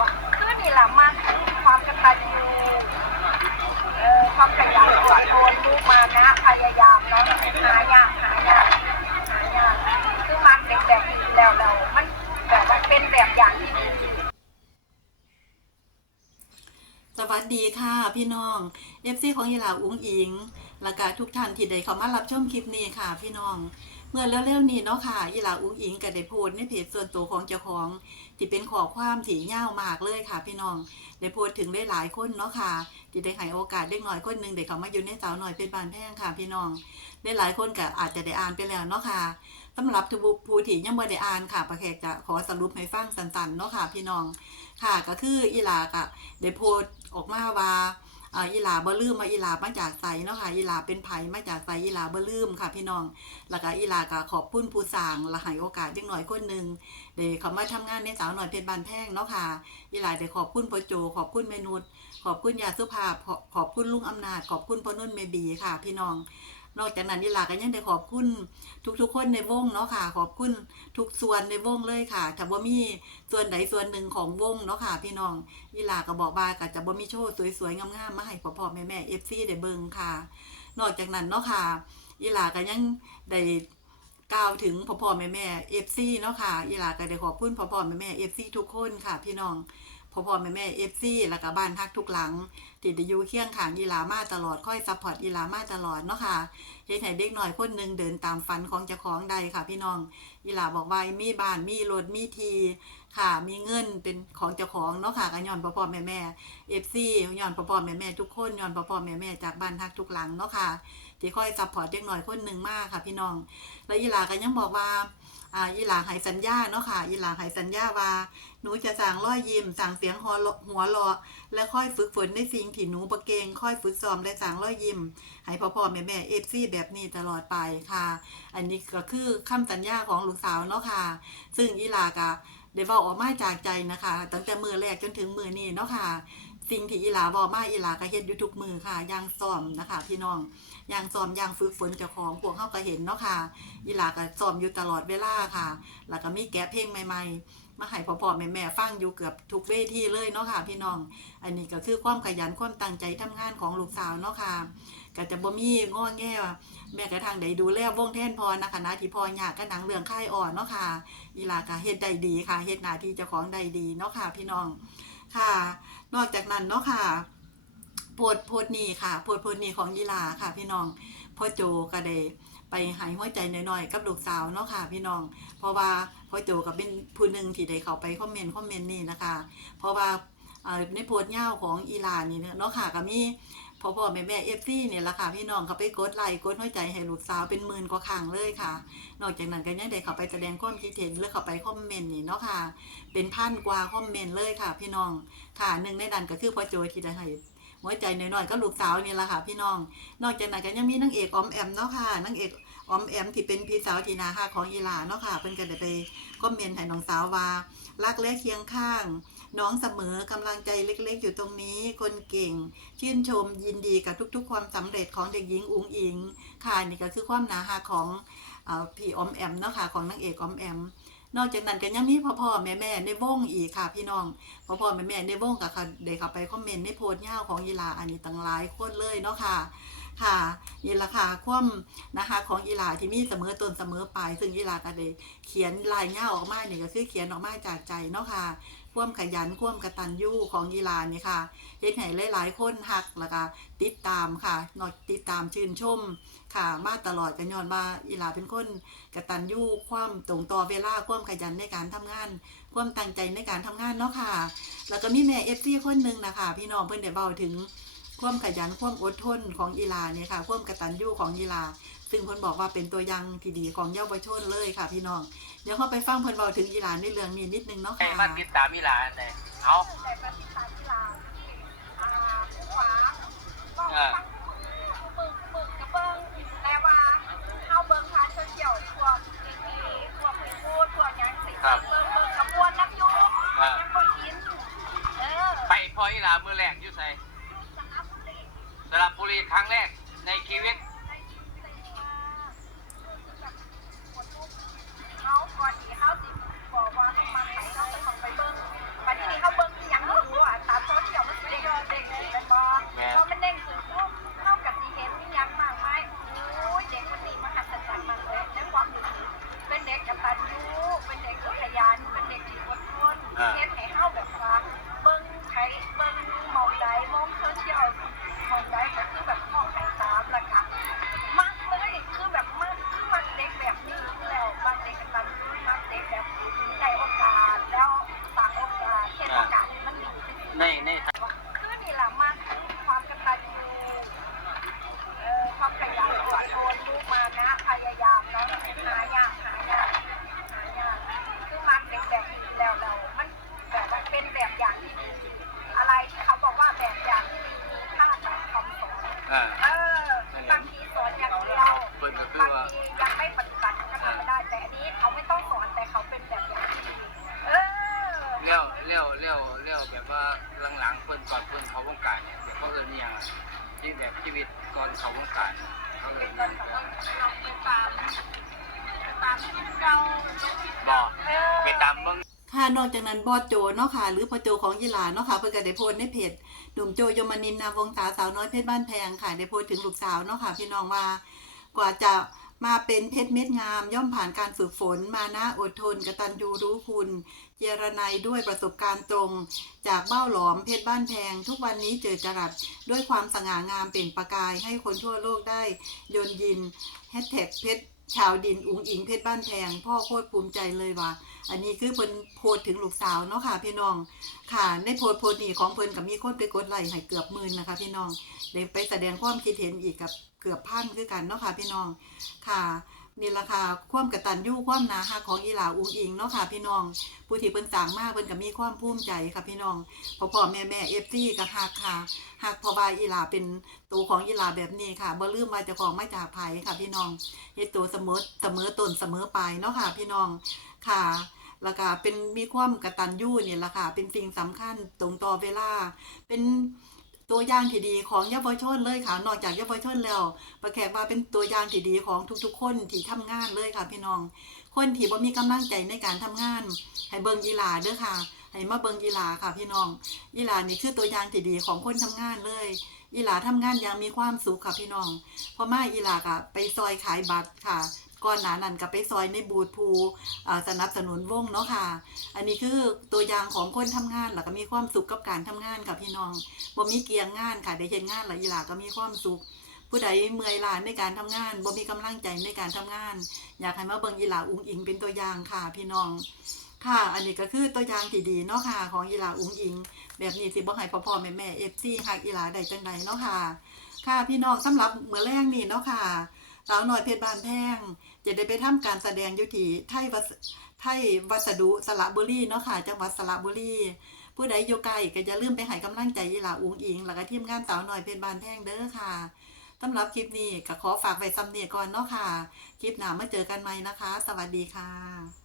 ว่าคือนี่แหละมันความกตัญญูเออความขยันอดทนลูกมานะพยายามเนาะหายากหายากหายากคือมันเป็นแบบนี้แล้วเรามันแบบว่าเป็นแบบอย่างที่ดีสวัสดีค่ะพี่น้องเอฟซีของยีลาอุ้งอิงและก็ทุกท่านที่ได้เข้ามารับชมคลิปนี้ค่ะ พี่น้อง เมื่อเร็วๆนี้เนาะค่ะยีหลาอุ้งอิงก็ได้โพสในเพจส่วนตัวของเจ้าของ ที่เป็นขอความถี่ยาวมากเลยค่ะ พี่น้องได้โพสถึงได้หลายคนเนาะค่ะที่ได้ให้โอกาสเด็กน้อยคนหนึ่งได้เขามาอยู่ในสาวหน่อยเป็นบานแพงค่ะ พี่น้องได้หลายคนก็อาจจะได้อ่านไปแล้วเนาะค่ะสำหรับทุกผู้ที่ยังไม่ได้อ่านค่ะประแขกจะขอสรุปให้ฟังสั้นๆเนาะค่ะ พี่น้องค่ะก็คืออีหลากะได้โพสออกมาว่า อ่าอีหลาบ่ลืมมาอีหลามาจากไสเนาะค่ะอีหลาเป็นไผมาจากไสอีหลาบ่ลืมค่ะ พี่น้อง แล้วก็อีหลาก็ขอบพุ่นผู้สร้างละหายโอกาสยังหน่อยคนหนึ่งเดี๋ยวเขามาทำงานในสาวหน่อยเป็นบานแพงเนาะค่ะอีหลาเด้ขอบพุ่นพ่อโจ ขอบพุ่นเมนุชขอบคุณยาสุภาพขอบคุณลุงอำนาจ ขอบคุณพ่อนุ่นเมบีค่ะ พี่น้อง นอกจากนั้นอีหลาก็ยังได้ขอบคุณทุกๆคนในวงเนาะค่ะ ขอบคุณทุกส่วนในวงเลยค่ะถ้าบ่มีส่วนใดส่วนหนึ่งของวงเนาะค่ะ พี่น้องอีหลาก็บอกว่าก็จะบ่มีโชว์สวยๆงามๆมาให้พ่อๆแม่ๆ FC ได้เบิ่งค่ะ นอกจากนั้นเนาะค่ะอีหลาก็ยังได้กล่าวถึงพ่อๆแม่ๆ FC เนาะค่ะอีหลาก็ได้ขอบคุณพ่อๆแม่ๆ FC ทุกคนค่ะ พี่น้อง พ่อๆแม่ๆ FC แล้วก็บ้านฮักทุกหลังที่ได้อยู่เคียงขางอีลามาตลอดค่อยซัพพอร์ตอีลามาตลอดเนาะค่ะเฮ็ดให้เด็กหน้อยคนหนึงเดินตามฝันของเจ้าของใดค่ะ พี่น้องอีลาบอกว่ามีบ้านมีรถมีทีค่ะ มีเงินเป็นของเจ้าของเนาะค่ะก็ย้อนพ่อพ่อแม่แม่เอฟซีย้อนพ่อพ่อแม่แม่ทุกคนย้อนพ่อพ่อแม่แม่จากบ้านทักทุกหลังเนาะค่ะที่คอยซัพพอร์ตเด็กหน่อยคนหนึ่งมากค่ะ พี่น้องแล้วอีลาก็ยังบอกว่า อ่าอีหลาให้สัญญาเนาะค่ะอีหลาให้สัญญาว่าหนูจะสั่งร้อยยิ้มสั่งเสียงหัวราะหัวเราะและค่อยฝึกฝนในสิ่งที่หนูประเกงค่อยฝึกซ้อมและสั่งร้อยยิ้มให้พ่อพ่อแม่แม่เอฟซีแบบนี้ตลอดไปค่ะ อันนี้ก็คือคำสัญญาของลูกสาวเนาะค่ะ ซึ่งอีหลากะได้เว้าออกมาจากใจนะคะตั้งแต่มือแรกจนถึงมือนี้เนาะค่ะ สิ่งที่อีหลาบอกมาอีหลาก็เฮ็ดอยู่ทุกมือค่ะยางซ้อมนะคะ พี่น้องยางซ้อมยางฝึกฝนเจ้าของพวกเฮาก็เห็นเนาะค่ะอีหลาก็ซ้อมอยู่ตลอดเวลาค่ะ แล้วก็มีแกะเพลงใหม่ ๆ มาให้พ่อๆแม่ๆฟังอยู่เกือบทุกเวทีเลยเนาะค่ะ พี่น้อง อันนี้ก็คือความขยันความตั้งใจทำงานของลูกสาวเนาะค่ะก็จะบ่มีง้อแง่แม้กระทั่งได้ดูแลวงแท่นพอนะคะนะที่พอยากก็หนังเรื่องค่ายอ่อนเนาะค่ะอีหลาก็เฮ็ดได้ดีค่ะเฮ็ดหน้าที่เจ้าของได้ดีเนาะค่ะ พี่น้อง ค่ะ นอกจากนั้นเนาะค่ะโพดโพดนี่ค่ะโพดโพดนี่ของยีลาค่ะ พี่น้องพ่อโจก็ได้ไปหายหัวใจน้อยๆกับลูกสาวเนาะค่ะ พี่น้อง เพราะว่าพ่อโจก็เป็นผู้หนึ่งที่ได้เข้าไปคอมเมนต์คอมเมนต์นี่นะคะ เพราะว่าในโพดเง่าของอีลานี่เนาะค่ะก็มี พ่อพ่อแม่แม่เอฟซีเนี่ยแหละค่ะพี่น้องเขาไปกดไลค์กดหัวใจให้ลูกสาวเป็นหมื่นกว่าครั้งเลยค่ะ นอกจากนั้นก็ยังได้เขาไปแสดงความคิดเห็นหรือเขาไปคอมเมนต์นี่เนาะค่ะ เป็นพันกว่าคอมเมนต์เลยค่ะ พี่น้องค่ะหนึ่งในนั้นก็คือพ่อโจที่ได้ให้หัวใจน้อยๆก็ลูกสาวนี่แหละค่ะ พี่น้อง นอกจากนั้นก็ยังมีนางเอกออมแอมเนาะค่ะนางเอก อมแอมที่เป็นพี่สาวทีนาค่ะของอีหลาเนาะค่ะเพิ่นก็ได้ไปคอมเมนต์ให้น้องสาวว่ารักและเคียงข้าง น้องเสมอกำลังใจเล็กๆ อยู่ตรงนี้ คนเก่ง ชื่นชมยินดีกับทุกๆ ความสำเร็จของเด็กหญิงอุงอิง ค่ะนี่ก็คือความหนาหักของอพี่อมแอมเนาะค่ะของนางเอกอมแอม นอกจากนั้นก็ยังมีพ่อพ่อแม่แม่ในวงอีกค่ะ พี่น้องพ่อพ่อแม่แม่ในวงกับค่ะเด็กเข้าไปคอมเมนต์ในโพสต์ยาของยีลาอันนี้ตั้งหลายคนเลยเนาะค่ะ ค่ะนี่ละค่ะความนะคะ ของอีหลาที่มีเสมอต้นเสมอปลายซึ่งอีหลาก็ได้เขียนลายเงาออกมาเนี่ยก็คือเขียนออกมาจากใจเนาะค่ะความขยันความกระตัญญูของอีหลานี่ค่ะเฮ็ดให้หลาย ๆ คนฮักแล้วก็ติดตามค่ะนอกติดตามชื่นชมค่ะ มาตลอดกันย้อนว่าอีหลาเป็นคนกระตัญญูความตรงต่อเวลาความขยันในการทำงาน ความตั้งใจในการทำงานเนาะค่ะ แล้วก็มีแม่ FC คนหนึ่งนะคะพี่น้องเพิ่อนได้เว้าถึง ความขยันความอดทนของอีลาเนี่ยค่ะความกตัญญูของอีลา ซึ่งเพิ่นบอกว่าเป็นตัวอย่างที่ดีของเยาวชนเลยค่ะ พี่น้องเดี๋ยวเข้าไปฟังเพิ่นเว้าถึงอีลาในเรื่องนี้นิดนึงเนาะให้ค่ะมันติดตามอีหลานแต่เอาแต่ประเทศไทยกีฬาอ่าผู้ขวาก็เออตั้งมือมือกับเบิ้งแต่ว่าเข้าเบิ้งทางโซเชียลพวกทีวีพวกเฟซบุ๊กพวกหยังสิเบิ้งเบิ้งกับมวลนักอยูยังบ่อินเออไปพออีหลามือแรกอยู่ใส่สนับสนุน สระบุรีครั้งแรกในชีวิตเขาก่อนที่เขาติดบอกว่าต้องมาไหนเขาจะต้องไปเบิ้งมาที่นี่เขาเบิ้งที่ยัง แบบว่าเบิ้งใช้เบิ้งมองใดมองโซเชียลมองใดก็คือแบบมองไห้ตามละค่ะมักเลยคือแบบมักคือมักเด็กแบบนี้แล้วมักเด็กแบบนี้มักเด็กแบบใจโอกาสแล้วฝากโอกาสเห็นโอกาสมันดี ในใน คือนี่แหละมันความกตัญญูเอ่อความขยันอดทนลูกมานะพยายามแล้วหายากหายากหายากคือมันเป็นแบบนี้แล้วเรามันแบบว่าเป็นแบบอย่างที่ดีอะไรที่เขาบอกว่าแบบอย่างที่ดีมีค่าจากคำสอน อ่า เออ บางทีสอนอย่างเดียวเพิ่นก็คือบางว่า ทียังไม่ปฏิบัติก็ทำไม่ได้แต่อันนี้เขาไม่ต้องสอนแต่เขาเป็นแบบอย่างที่ดีเออเลี้ยวเลี้ยวเลี้ยวเลี้ยวแบบว่าหลังๆเพิ่นก่อนเพิ่นเขาวงการเนี่ยเขาเอิ้นอิหยังอะที่แบบชีวิตก่อนเขาวงการเขาเอิเป็นนอิหต้ยันงของเราไปตามตามที่เรา บอกเออ ไปตามเบิ่ง ค่ะนอกจากนั้นบอสโจเนาะค่ะ หรือพ่อโจของยีหลาเนาะค่ะเพิ่นก็ได้โพสในเพจหนุ่มโจยมนินนามวงศาวสาวน้อยเพชรบ้านแพงค่ะได้โพสถึงลูกสาวเนาะค่ะ พี่น้องว่ากว่าจะมาเป็นเพชรเม็ดงาม ย่อมผ่านการฝึกฝนมานะอดทนกระตัญญูรู้คุณเจรนายด้วยประสบการณ์ตรง จากเบ้าหลอมเพชรบ้านแพง ทุกวันนี้เจอจรัสด้วยความสง่างามเปล่งประกายให้คนทั่วโลกได้ยนยินแฮชแท็กเพชร ชาวดินอุ๋งอิงเพชรบ้านแพงพ่อโคตรภูมิใจเลยว่ะอันนี้คือเพิ่นโพสถึงลูกสาวเนาะค่ะ พี่น้องค่ะ ในโพสโพสนี้ของเพิ่นกับมีคนไปกดไลค์ให้เกือบหมื่นนะคะ พี่น้องเด้ไปแสดงความคิดเห็นอีกกับเกือบพันคือกันเนาะค่ะ พี่น้องค่ะ นี่ละค่ะความกระตัญญูความนาฮักของอีหลาอุ้งอิงเนาะค่ะ พี่น้อง ผู้ที่เพิ่นสร้างมากเพิ่นก็มีความภูมิใจค่ะพี่น้องพ่อพ่อแม่แม่เอฟซีก็ฮักค่ะฮักพอว่าอีหลาเป็นตัวของอีหลาแบบนี้ค่ะบ่ลืมว่าจ้าของไมาจากไผค่ะ พี่น้องเฮ็ดตัวเสมอเสมอตนเสมอปลายเนาะค่ะ พี่น้องค่ะแล้วก็เป็นมีความกระตัญญูเนี่ยแหละค่ะเป็นสิ่งสำคัญตรงต่อเวลาเป็น ตัวอย่างที่ดีของเยาวชนเลยค่ะ นอกจากเยาวชนแล้วประแขกว่าเป็นตัวอย่างที่ดีของทุกๆ คนที่ทำงานเลยค่ะ พี่น้อง คนที่บ่มีกำลังใจในการทำงาน ให้เบิงอีลาเด้อค่ะ ให้มาเบิงอีลาค่ะ พี่น้องอีลานี่คือตัวอย่างที่ดีของคนทำงานเลยอีลาทำงานอย่างมีความสุขค่ะพี่น้องเพอมาอีลากะไปซอยขายบัตรค่ะ ก่อนหนานั้นก็ไปซอยในบูธภูสนับสนุนวงเนาะค่ะ อันนี้คือตัวอย่างของคนทำงานแล้วก็มีความสุขกับการทำงานค่ะพี่น้องบ่มีเกียงงานค่ะได้เห็นงานแล้วอีหลาก็มีความสุข ผู้ใดเมื่อยล้าในการทำงานบ่มีกำลังใจในการทำงาน อยากให้มาเบิ่งอีหลาอุงอิงเป็นตัวอย่างค่ะพี่น้องค่ะ อันนี้ก็คือตัวอย่างที่ดีเนาะค่ะ ของอีหลาอุงอิง แบบนี้สิบ่ให้พ่อพ่อแม่แม่ FC ฮักอีหลาได้จังใดเนาะค่ะ ค่ะพี่น้องสำหรับเมื้อแรกนี่เนาะค่ะ สาวน้อยเพชรบานแพงจะได้ไปทำการแสดงอยู่ที่ไทยวัสไทยวัสดุสระบุรีเนาะค่ะจังหวัดสระบุรีผู้ใดอยู่ไกลก็จะลืมไปให้กำลังใจอีหลาอุงอิง แล้วก็ทีมงานสาวน้อยเพชรบานแพงเด้อค่ะสำหรับคลิปนี้ก็ขอฝากไว้ซ้ำเนียก่อนเนาะค่ะ คลิปหน้ามาเจอกันใหม่นะคะ สวัสดีค่ะ